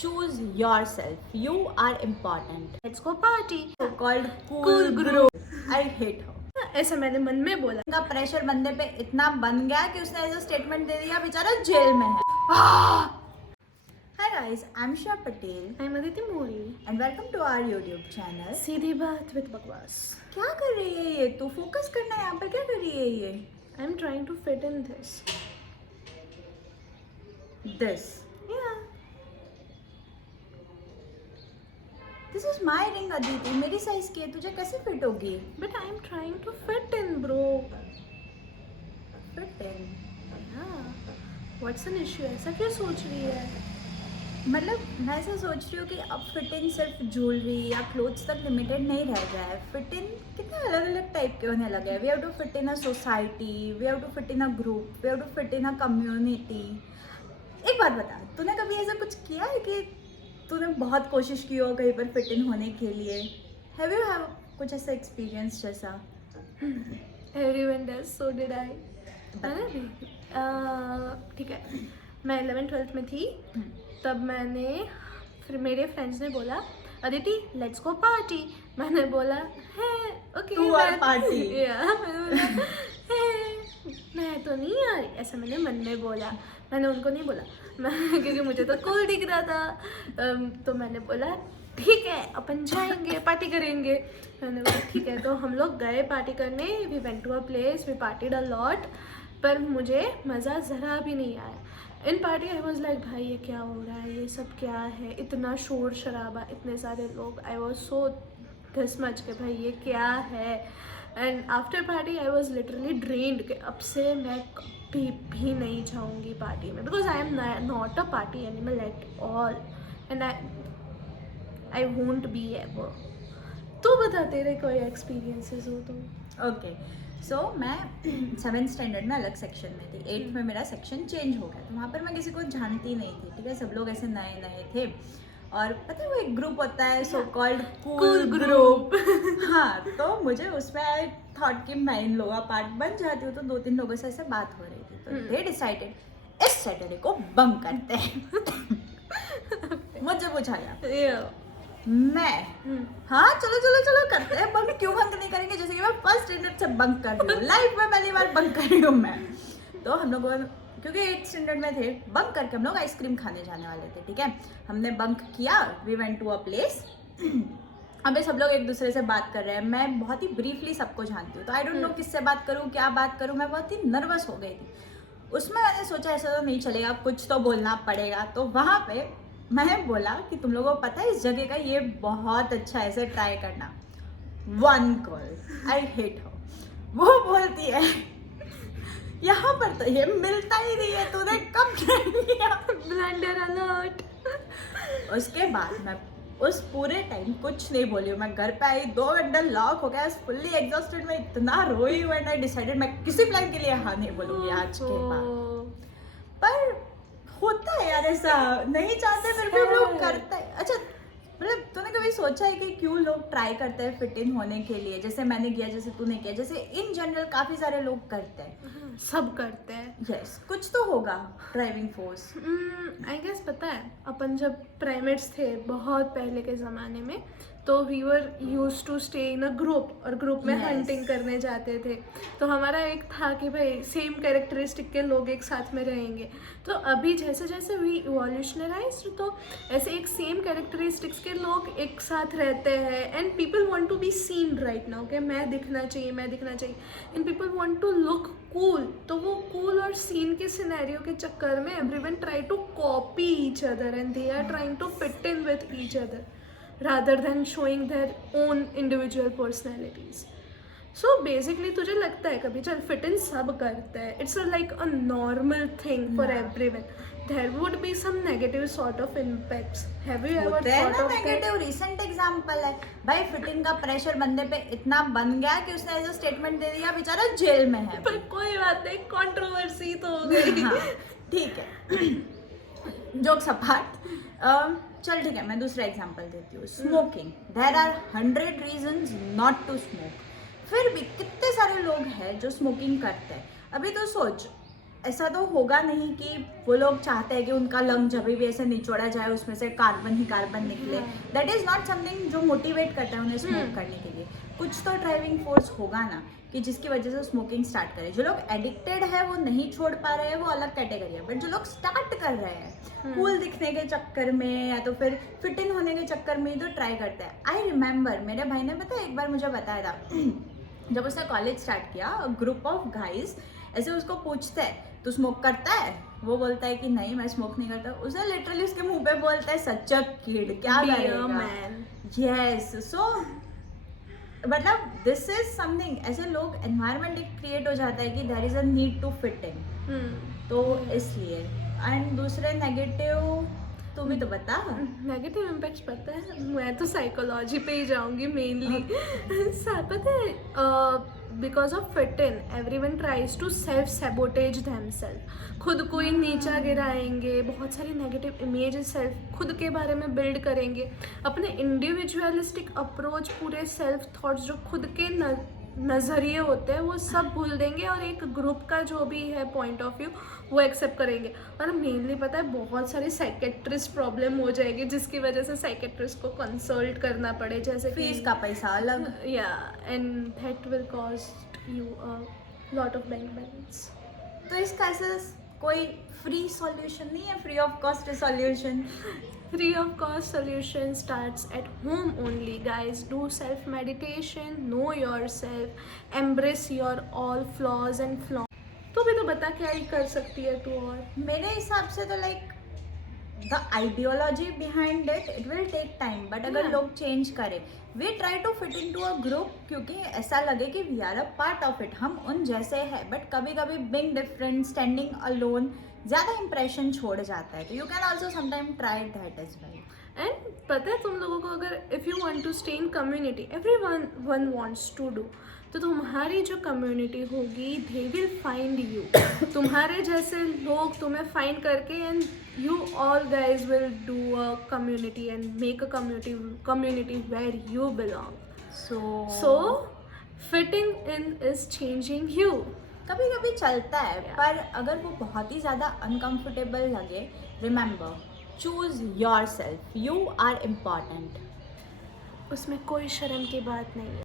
choose yourself. You are important. Let's go party. So called cool Cool guru. I hate her. ऐसा मैंने मन में बोला. उनका प्रेशर बंदे पे इतना बन गया कि उसने ऐसा स्टेटमेंट दे दिया बेचारा जेल में है. Hi guys, I'm Shah Patel I'm Aditi Mori. and welcome to our YouTube channel. सीधी बात with बकवास. क्या कर रही है ये? तू फोकस करना है यहाँ पे. क्या कर रही है ये? I'm trying to fit in this. This. Yeah. This is my ring Aditi. मेरी साइज की है. तुझे कैसे फिट होगी? But I'm trying to fit in, bro. Fit in. Yeah. What's an issue? ऐसा क्यों सोच रही है? मतलब मैं ऐसा सोच रही हूँ कि अब फिट इन सिर्फ ज्वेलरी या क्लोथ्स तक लिमिटेड नहीं रह गया है. फिट इन कितने अलग अलग टाइप के होने लगे हैं. We have to fit in a society, we have to fit in a group, we have to fit in a community. एक बात बता, तूने कभी ऐसा कुछ किया है कि तूने बहुत कोशिश की हो कहीं पर फिट इन होने के लिए? हैव यू हैव कुछ ऐसा एक्सपीरियंस जैसा? Everyone does. So did I. है ना भी? ठीक है. मैं 11th-12th में थी. तब मैंने फिर मेरे फ्रेंड्स ने बोला अदिति लेट्स गो पार्टी. मैंने बोला है ओके तू और पार्टी. मैंने बोला है मैं तो नहीं आ रही. ऐसा मैंने मन में बोला. मैंने उनको नहीं बोला मैं क्योंकि मुझे तो कूल दिख रहा था. तो मैंने बोला ठीक है अपन जाएंगे पार्टी करेंगे. मैंने बोला ठीक है. तो हम लोग गए पार्टी करने. We went to a place, we partied a lot. पर मुझे मज़ा ज़रा भी नहीं आया. In party I was like भाई ये क्या हो रहा है, ये सब क्या है, इतना शोर शराबा, इतने सारे लोग. आई वॉज सो घसमच के भाई ये क्या है. And after party I was literally drained कि अब से मैं कभी भी नहीं जाऊँगी पार्टी में. Because I am not a party animal at all and I won't be ever. तो बता तेरे कोई एक्सपीरियंसेस हो तो. ओके सो मैं 7th स्टैंडर्ड में अलग सेक्शन में थी. 8th में मेरा सेक्शन चेंज हो गया. तो वहाँ पर मैं किसी को जानती नहीं थी. ठीक है, सब लोग ऐसे नए नए थे. और पता है वो एक ग्रुप होता है सो कॉल्ड कूल ग्रुप. हाँ, तो मुझे उसमें आई थॉट कि मैं इन लोगों का पार्ट बन जाती हूँ. तो 2-3 लोगों से ऐसे बात हो रही थी. तो दे डिसाइडेड इस सैटरडे को बंक करते हैं. मुझे पूछा गया. मैं हाँ चलो चलो चलो करते हैं बंक. क्यों बंक नहीं करेंगे? जैसे कि मैं 1st स्टैंडर्ड से बंक कर रही हूँ. लाइफ में पहली बार बंक कर रही हूँ मैं. तो हम लोग क्योंकि 8th स्टैंडर्ड में थे, बंक करके हम लोग आइसक्रीम खाने जाने वाले थे. ठीक है, हमने बंक किया. We went to a place. अबे सब लोग एक दूसरे से बात कर रहे हैं. मैं बहुत ही ब्रीफली सबको जानती हूँ. तो आई डोंट नो किससे बात करूँ, क्या बात करूँ. मैं बहुत ही नर्वस हो गई थी. उसमें मैंने सोचा ऐसा तो नहीं चलेगा, कुछ तो बोलना पड़ेगा. तो वहाँ पे मैंने बोला कि तुम लोगों को पता है इस जगह का ये बहुत अच्छा है, ऐसे ट्राई करना. वन कॉल आई हेट हो. वो बोलती है यहाँ पर तो ये मिलता ही नहीं है, तूने कब कर लिया? Blender alert. उसके बाद मैं उस पूरे टाइम कुछ नहीं बोली. मैं घर पे आई, 2 घंटे लॉक हो गया, फुल्ली एग्जॉस्टेड. मैं इतना रोई हुई. एंड आई डिसाइडेड मैं किसी प्लान के लिए हाँ नहीं बोलूँगी आज के बाद. पर होता है यार ऐसा, नहीं चाहते फिर भी हम लोग करते हैं. अच्छा मतलब तूने कभी सोचा है कि क्यों लोग ट्राई करते हैं फिट इन होने के लिए? जैसे मैंने किया, जैसे तूने किया, जैसे इन जनरल काफी सारे लोग करते हैं. सब करते हैं. यस, कुछ तो होगा ड्राइविंग फोर्स. आई गेस पता है अपन जब प्राइमेट्स थे बहुत पहले के ज़माने में, तो we were use to stay in a group. और ग्रुप में हंटिंग करने जाते थे. तो हमारा एक था कि भाई सेम कैरेक्टरिस्टिक के लोग एक साथ में रहेंगे. तो अभी जैसे जैसे वी इवोल्यूशनराइज्ड, तो ऐसे एक सेम कैरेक्टरिस्टिक्स के लोग एक साथ रहते हैं. And people want to be seen right now कि मैं दिखना चाहिए, मैं दिखना चाहिए. And people want to look cool. तो वो कूल और सीन के सिनेरियो के चक्कर में everyone try to copy each other and they are trying to fit in with each other rather than showing their own individual personalities. So basically तुझे लगता है कभी चल फिट इन सब करते हैं, it's like a normal thing for everyone. There would be some negative sort of impacts. Have you ever thought of negative? Recent example है भाई. फिट इन का प्रेशर बंदे पे इतना बन गया कि उसने ऐसा स्टेटमेंट दे दिया बेचारा जेल में है. पर कोई बात नहीं, कंट्रोवर्सी तो हो गई. हाँ, ठीक है. Jokes apart. चल ठीक है, मैं दूसरा एग्जांपल देती हूँ. Smoking. There are 100 reasons not to smoke. फिर भी कितने सारे लोग हैं जो स्मोकिंग करते हैं. अभी तो सोच, ऐसा तो होगा नहीं कि वो लोग चाहते हैं कि उनका लंग जब भी ऐसे निचोड़ा जाए उसमें से कार्बन ही कार्बन निकले. दैट इज नॉट समथिंग जो मोटिवेट करता है उन्हें स्मोक करने के लिए. कुछ तो ड्राइविंग फोर्स होगा ना कि जिसकी वजह से स्मोकिंग स्टार्ट करे. जो लोग एडिक्टेड है वो नहीं छोड़ पा रहे हैं वो अलग कैटेगरी है, बट जो लोग स्टार्ट कर रहे हैं कूल दिखने के चक्कर में या तो फिर फिट इन होने के चक्कर में तो ट्राई करते हैं. आई रिमेम्बर मेरे भाई ने पता है एक बार मुझे बताया था जब उसने कॉलेज स्टार्ट किया, ग्रुप ऑफ गाइज ऐसे उसको पूछते हैं तू स्मोक करता है, वो बोलता है कि नहीं मैं स्मोक नहीं करता. उसे लिटरली उसके मुंह पे बोलता है सच अ किड, क्या करेगा मैन. यस, सो मतलब दिस इज समथिंग, ऐसे लोग एनवायरनमेंट एक क्रिएट हो जाता है कि there is a need to fit in, तो इसलिए. एंड दूसरे नेगेटिव तू भी तो बता. नेगेटिव इम्पैक्ट्स पता है, मैं तो साइकोलॉजी पे ही जाऊंगी मेनली. पता है because of fit in everyone tries to self sabotage themselves. खुद को ही नीचा गिराएंगे, बहुत सारी नेगेटिव इमेजेस सेल्फ खुद के बारे में बिल्ड करेंगे. अपने इंडिविजुअलिस्टिक अप्रोच, पूरे सेल्फ थॉट्स जो खुद के नज़रिए होते हैं वो सब भूल देंगे और एक ग्रुप का जो भी है पॉइंट ऑफ व्यू वो एक्सेप्ट करेंगे. और मेनली पता है बहुत सारी साइकेट्रिस्ट प्रॉब्लम हो जाएगी जिसकी वजह से साइकेट्रिस्ट को कंसल्ट करना पड़े, जैसे फीस का पैसा अलग. या and that will cost you a lot of bank balance. तो इसका ऐसा कोई फ्री सॉल्यूशन नहीं है, free of cost solution? Free of cost solution starts at home only, guys. Do self meditation, know yourself, embrace your all flaws and flaws. तू भी तो बता क्या ही कर सकती है तू. और मेरे हिसाब से तो like the ideology behind it will take time, but अगर लोग चेंज करें, we try to fit in to a group क्योंकि ऐसा लगे कि we are a part of it, हम उन जैसे हैं. बट कभी कभी बिंग डिफरेंट, स्टैंडिंग अलोन ज़्यादा इंप्रेशन छोड़ जाता है, तो you can also sometime try that as well. And पता है तुम लोगों को अगर if you want to stay in community, everyone wants to do, तो तुम्हारी जो कम्युनिटी होगी दे विल फाइंड यू. तुम्हारे जैसे लोग तुम्हें फाइंड करके and you all guys will do a community and make a community where you belong. So fitting in is changing you. कभी कभी चलता है, पर अगर वो बहुत ही ज़्यादा अनकंफर्टेबल लगे, remember choose your self, you are important. उसमें कोई शर्म की बात नहीं है.